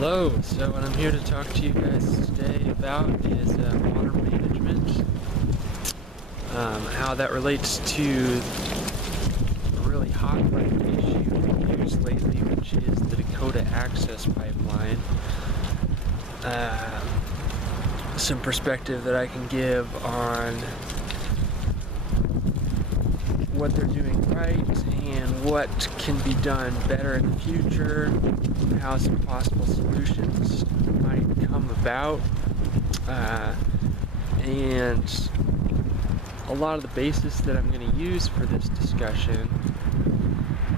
Hello, so what I'm here to talk to you guys today about is water management, how that relates to a really hot button issue in the news lately, which is the Dakota Access Pipeline. Some perspective that I can give on what they're doing right and what can be done better in the future, how some possible solutions might come about, and a lot of the basis that I'm going to use for this discussion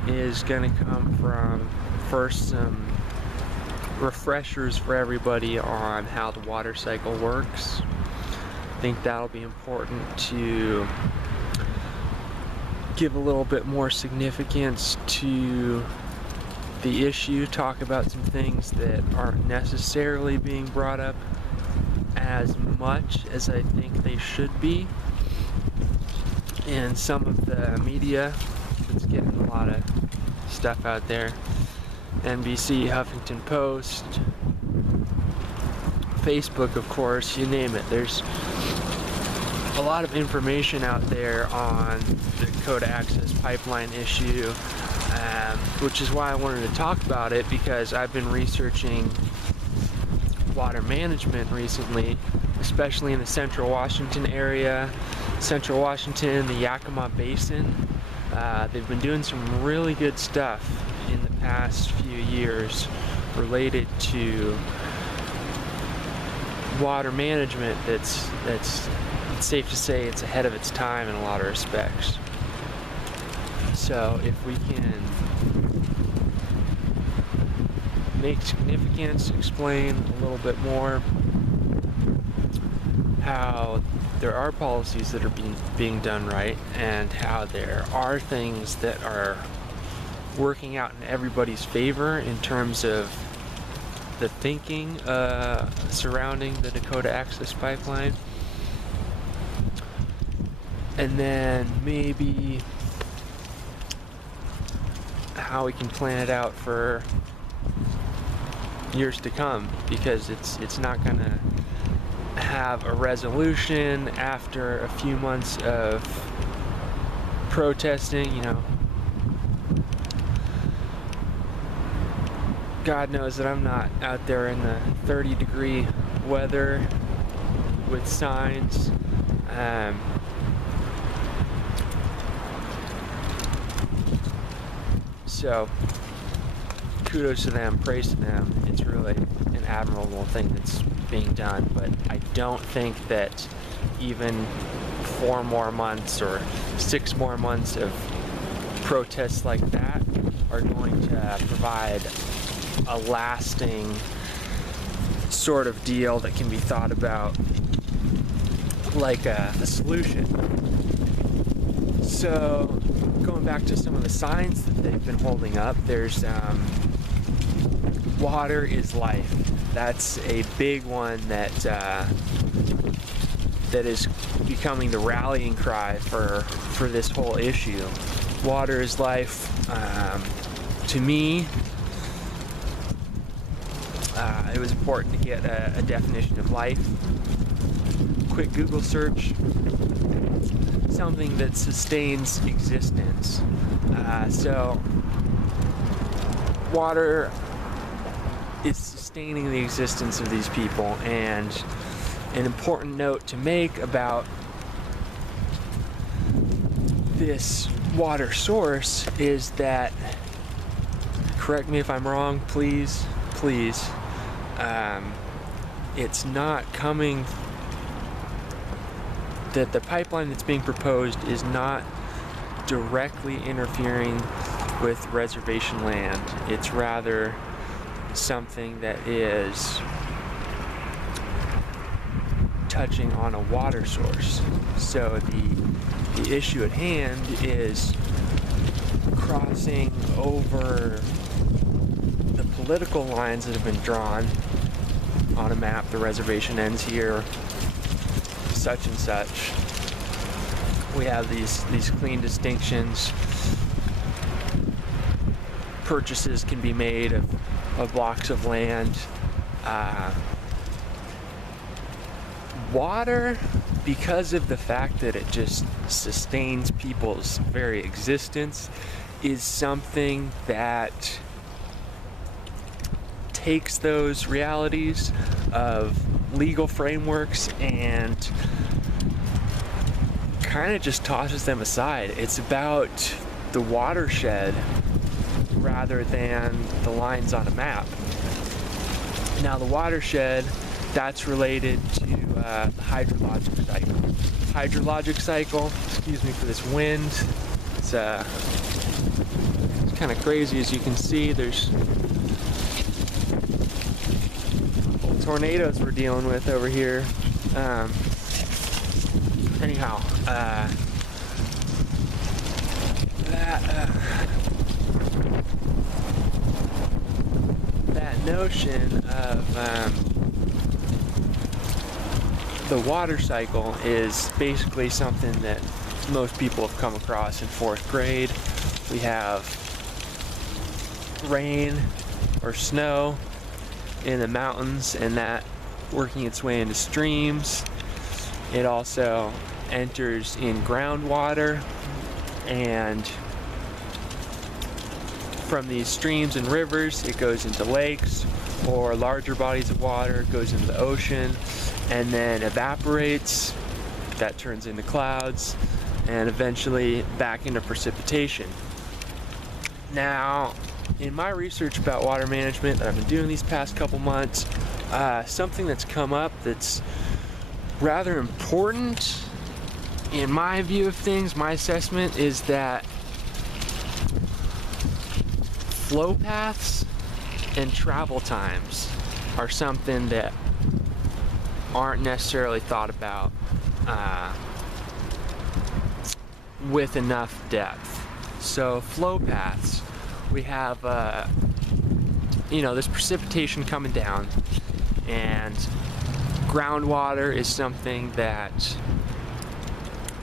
is going to come from first some refreshers for everybody on how the water cycle works. I think that'll be important to give a little bit more significance to the issue, talk about some things that aren't necessarily being brought up as much as I think they should be, and some of the media that's getting a lot of stuff out there. NBC, Huffington Post, Facebook, of course, you name it. There's a lot of information out there on the Dakota Access Pipeline issue, which is why I wanted to talk about it, because I've been researching water management recently, especially in the Central Washington area, Central Washington, the Yakima Basin. They've been doing some really good stuff in the past few years related to water management that's it's safe to say it's ahead of its time in a lot of respects. So if we can make significance, explain a little bit more how there are policies that are being done right, and how there are things that are working out in everybody's favor in terms of the thinking surrounding the Dakota Access Pipeline. And then maybe how we can plan it out for years to come, because it's not gonna have a resolution after a few months of protesting. You know, God knows that I'm not out there in the 30-degree weather with signs. So kudos to them, praise to them. It's really an admirable thing that's being done, but I don't think that even 4 more months or 6 more months of protests like that are going to provide a lasting sort of deal that can be thought about like a solution. So going back to some of the signs that they've been holding up, there's water is life. That's a big one that is becoming the rallying cry for this whole issue. Water is life. To me, it was important to get a definition of life. Quick Google search. Something that sustains existence. So water is sustaining the existence of these people, and an important note to make about this water source is that, correct me if I'm wrong, please, it's not coming, that the pipeline that's being proposed is not directly interfering with reservation land. It's rather something that is touching on a water source. So the issue at hand is crossing over the political lines that have been drawn on a map. The reservation ends here, such and such. We have these clean distinctions. Purchases can be made of of blocks of land. Water, because of the fact that it just sustains people's very existence, is something that takes those realities of legal frameworks and kind of just tosses them aside. It's about the watershed rather than the lines on a map. Now the watershed, that's related to the hydrologic cycle. Hydrologic cycle, excuse me for this wind, it's kind of crazy. As you can see, there's tornadoes we're dealing with over here. Anyhow, that notion of the water cycle is basically something that most people have come across in 4th grade. We have rain or snow in the mountains, and that working its way into streams. It also enters in groundwater, and from these streams and rivers it goes into lakes or larger bodies of water, goes into the ocean, and then evaporates. That turns into clouds and eventually back into precipitation. Now, in my research about water management that I've been doing these past couple months, something that's come up that's rather important in my view of things, my assessment, is that flow paths and travel times are something that aren't necessarily thought about with enough depth. So flow paths, we have there's precipitation coming down, and groundwater is something that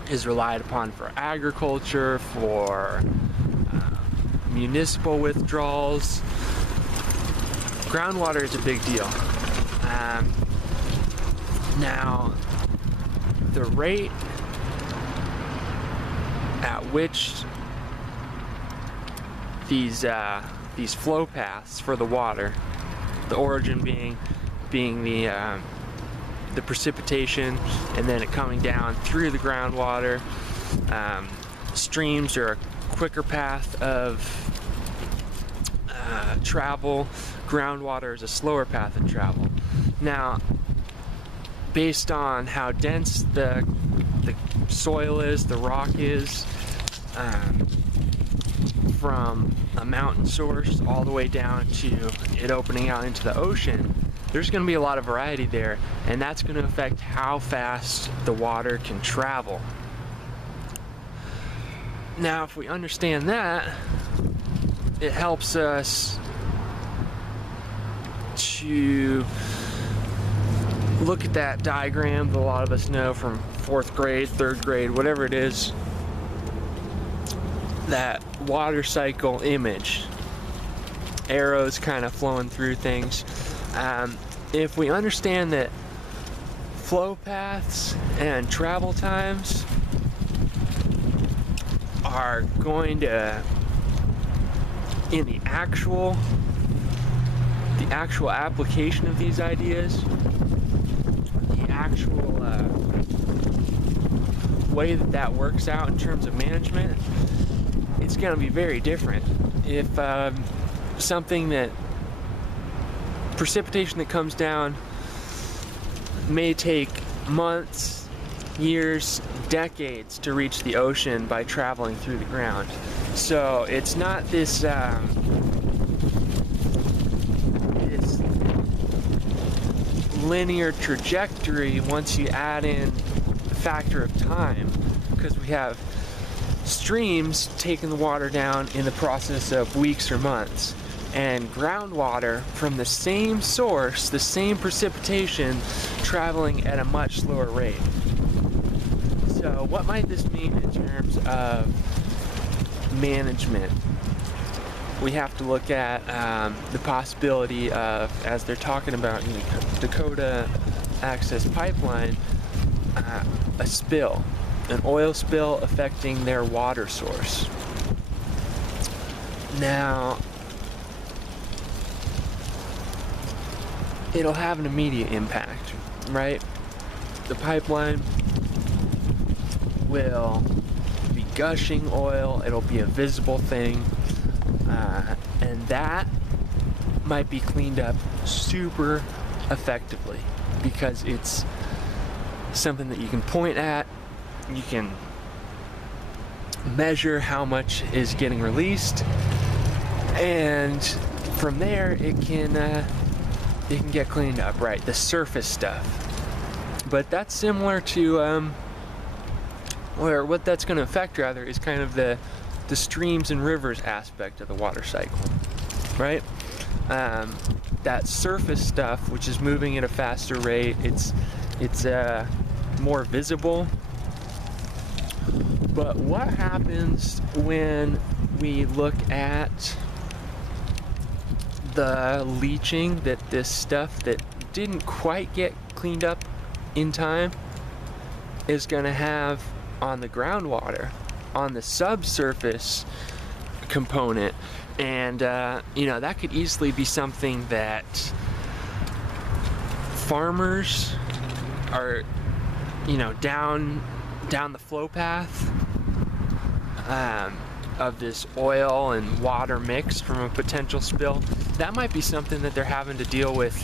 is relied upon for agriculture, for municipal withdrawals. Groundwater is a big deal. Now, the rate at which these flow paths for the water, the origin being the precipitation, and then it coming down through the groundwater. Streams are a quicker path of travel. Groundwater is a slower path of travel. Now, based on how dense the soil is, the rock is, from a mountain source all the way down to it opening out into the ocean, there's going to be a lot of variety there, and that's going to affect how fast the water can travel. Now, if we understand that, it helps us to look at that diagram that a lot of us know from 4th grade, 3rd grade, whatever it is, that water cycle image, arrows kind of flowing through things. If we understand that flow paths and travel times are going to, in the actual application of these ideas, the actual way that works out in terms of management, it's going to be very different. If something that precipitation that comes down may take months, years, decades to reach the ocean by traveling through the ground. So it's not this this linear trajectory once you add in the factor of time, because we have streams taking the water down in the process of weeks or months, and groundwater from the same source, the same precipitation, traveling at a much slower rate. So what might this mean in terms of management? we have to look at the possibility of, as they're talking about in the Dakota Access Pipeline, a spill, an oil spill affecting their water source. Now, it'll have an immediate impact, right? The pipeline will be gushing oil, it'll be a visible thing, and that might be cleaned up super effectively because it's something that you can point at, you can measure how much is getting released, and from there it can get cleaned up, right? The surface stuff. But that's similar to or what that's going to affect rather is kind of the streams and rivers aspect of the water cycle, right? That surface stuff, which is moving at a faster rate, it's more visible. But what happens when we look at the leaching, that this stuff that didn't quite get cleaned up in time is going to have on the groundwater, on the subsurface component? And that could easily be something that farmers are, down the flow path of this oil and water mix from a potential spill. That might be something that they're having to deal with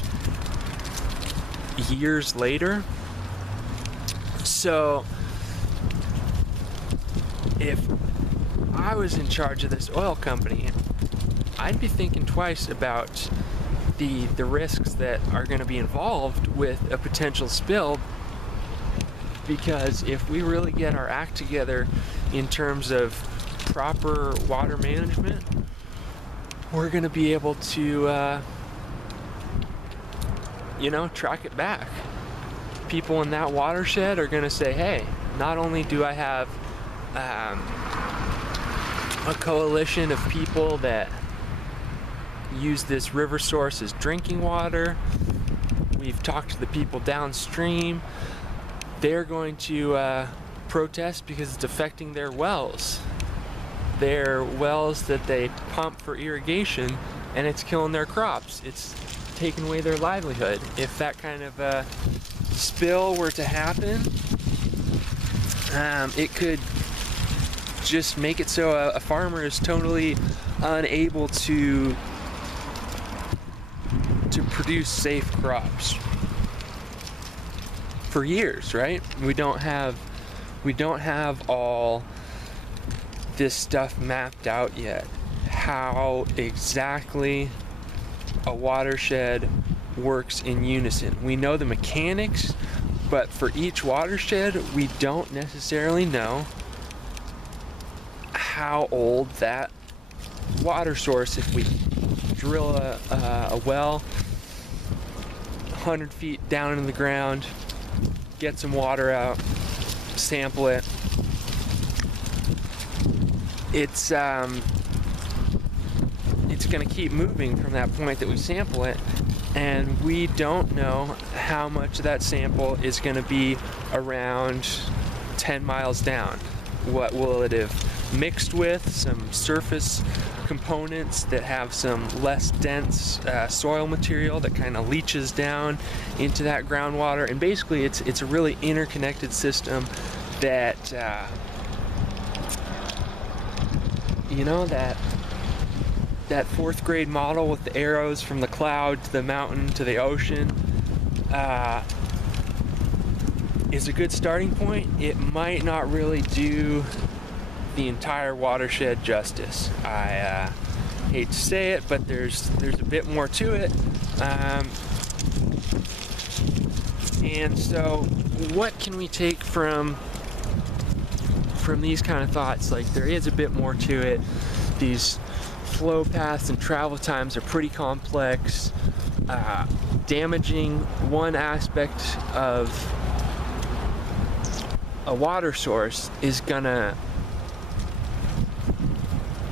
years later. So if I was in charge of this oil company, I'd be thinking twice about the risks that are going to be involved with a potential spill, because if we really get our act together in terms of proper water management, we're going to be able to track it back. People in that watershed are going to say, hey, not only do I have a coalition of people that use this river source as drinking water, we've talked to the people downstream, they're going to protest because it's affecting their wells that they pump for irrigation, and it's killing their crops, it's taking away their livelihood. If that kind of spill were to happen, it could just make it so a farmer is totally unable to produce safe crops for years, right? We don't have all this stuff mapped out yet, how exactly a watershed works in unison. We know the mechanics, but for each watershed, we don't necessarily know how old that water source, if we drill a well 100 feet down into the ground, get some water out, sample it, it's going to keep moving from that point that we sample it, and we don't know how much of that sample is going to be around 10 miles down. What will it have mixed with? Some surface components that have some less dense soil material that kind of leaches down into that groundwater, and basically it's a really interconnected system that that fourth grade model with the arrows from the cloud to the mountain to the ocean is a good starting point. It might not really do the entire watershed justice. I hate to say it, but there's a bit more to it. And so what can we take from these kind of thoughts? Like, there is a bit more to it. These flow paths and travel times are pretty complex. Damaging one aspect of a water source is gonna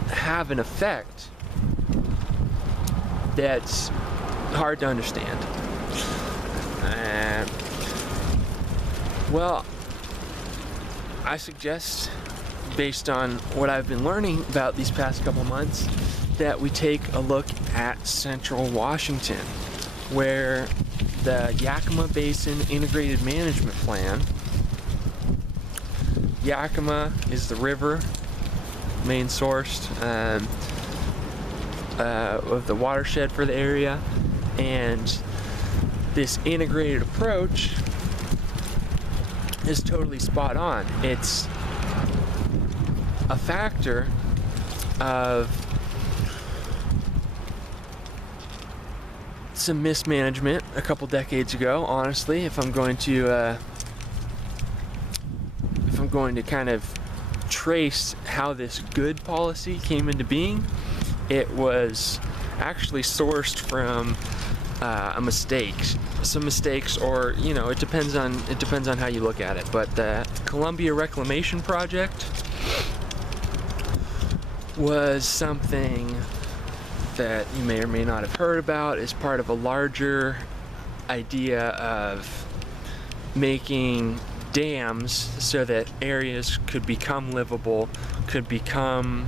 have an effect that's hard to understand. Well, I suggest, based on what I've been learning about these past couple months, that we take a look at Central Washington, where the Yakima Basin Integrated Management Plan. Yakima is the river, main source of the watershed for the area, and this integrated approach is totally spot on. It's a factor of some mismanagement a couple decades ago, honestly, if I'm going to kind of trace how this good policy came into being. It was actually sourced from some mistakes, or it depends on how you look at it. But the Columbia Reclamation Project was something that you may or may not have heard about as part of a larger idea of making dams so that areas could become livable, could become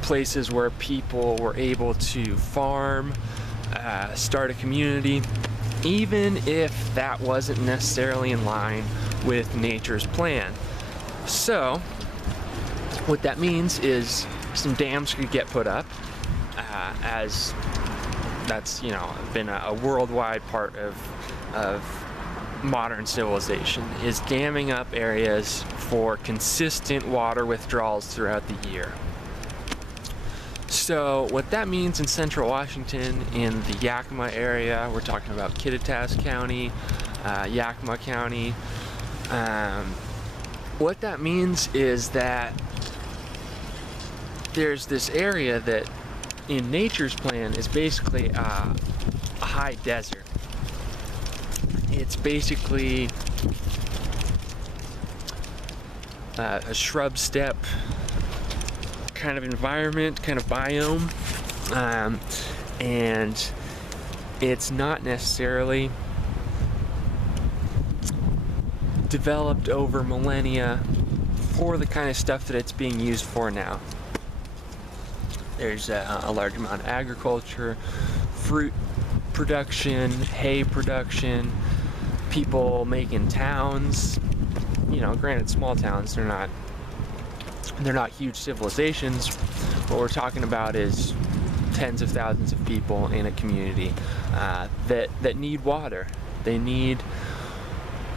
places where people were able to farm, start a community, even if that wasn't necessarily in line with nature's plan. So what that means is some dams could get put up, as that's been a worldwide part of modern civilization, is damming up areas for consistent water withdrawals throughout the year. So what that means in Central Washington, in the Yakima area, we're talking about Kittitas County, Yakima County, what that means is that there's this area that in nature's plan is basically a high desert. It's basically a shrub steppe kind of environment, kind of biome, and it's not necessarily developed over millennia for the kind of stuff that it's being used for now. There's a large amount of agriculture, fruit production, hay production, people making towns, granted small towns, they're not huge civilizations. What we're talking about is tens of thousands of people in a community that need water. They need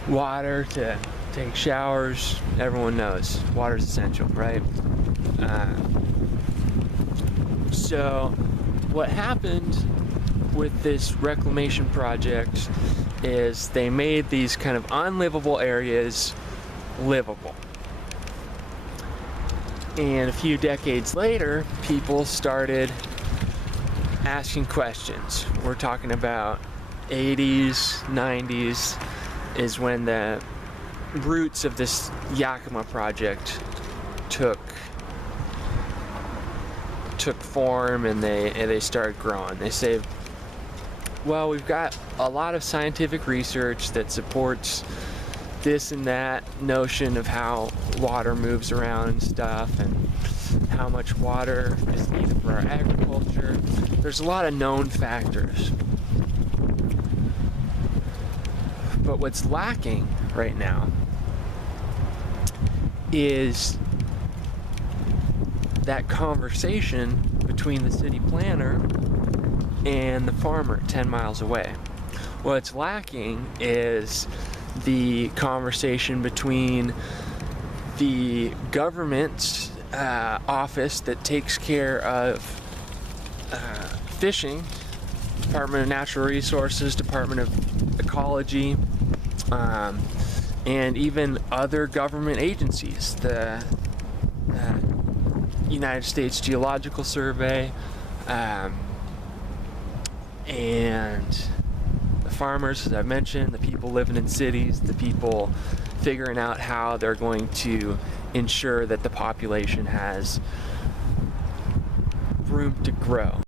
water to take showers. Everyone knows water is essential, right? So what happened with this reclamation project is they made these kind of unlivable areas livable. And a few decades later, people started asking questions. We're talking about 80s, 90s is when the roots of this Yakima project took form, and they started growing. They say, well, we've got a lot of scientific research that supports this and that notion of how water moves around and stuff, and how much water is needed for our agriculture. There's a lot of known factors. But what's lacking right now is that conversation between the city planner and the farmer 10 miles away. What's lacking is the conversation between the government office that takes care of fishing, Department of Natural Resources, Department of Ecology, and even other government agencies, the United States Geological Survey, and the farmers, as I mentioned, the people living in cities, the people figuring out how they're going to ensure that the population has room to grow.